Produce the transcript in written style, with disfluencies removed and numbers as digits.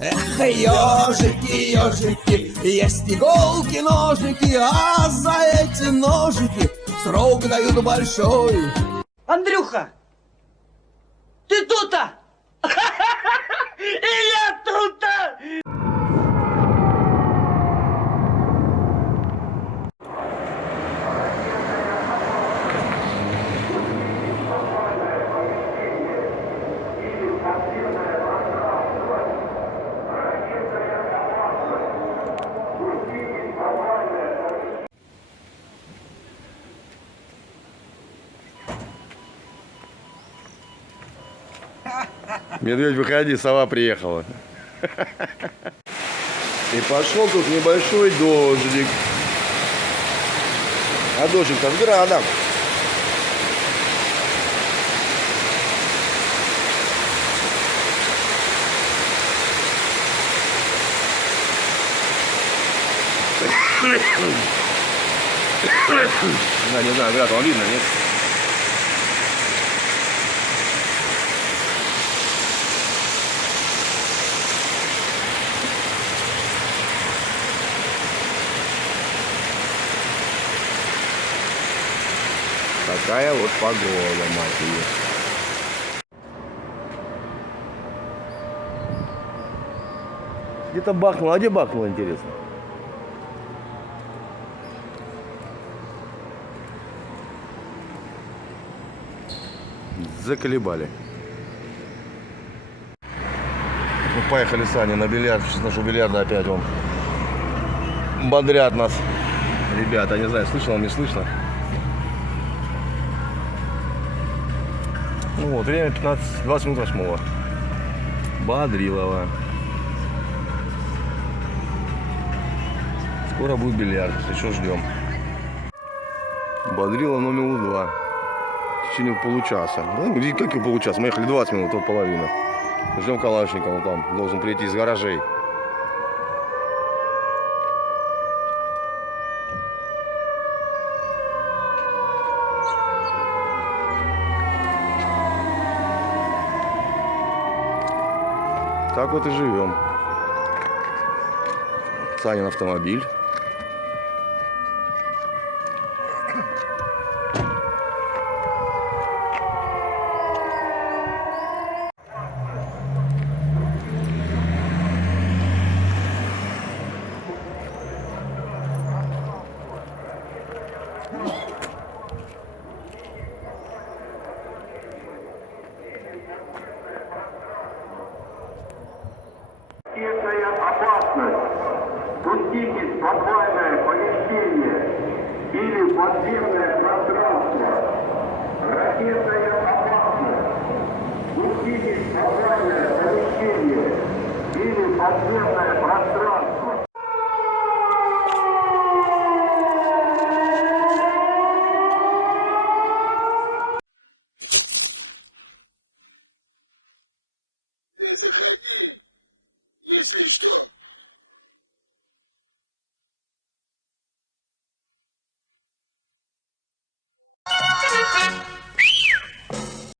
Эх, ежики, ежики, есть иголки, ножики, а за эти ножики срок дают большой. Андрюха, ты тут-то? И я тут-то! Медведь, выходи, сова приехала. И пошел тут небольшой дождик. А дождик-то с градом. Да, не знаю, град, вам видно, нет? Такая вот погода, мать ее. Где-то бахнуло, а где бахнуло, интересно? Заколебали. Мы поехали с Аней на бильярд, сейчас нашу бильярда опять он бодрят нас. Ребята, не знаю, слышно вам, не слышно. Ну вот, время 20 минут 8. Бодрилово. Скоро будет бильярд, еще ждем. Бодрилово номер 2. В течение получаса. Да, как и получаса? Мы ехали 20 минут, вот половина. Ждем Калашникова, он там должен прийти из гаражей. Так вот и живем. Санин автомобиль. Опасность. Пуститесь в подвальное помещение или подземное пространство. Ракетная опасность. Пуститесь в подвальное помещение или подземное пространство. Если что,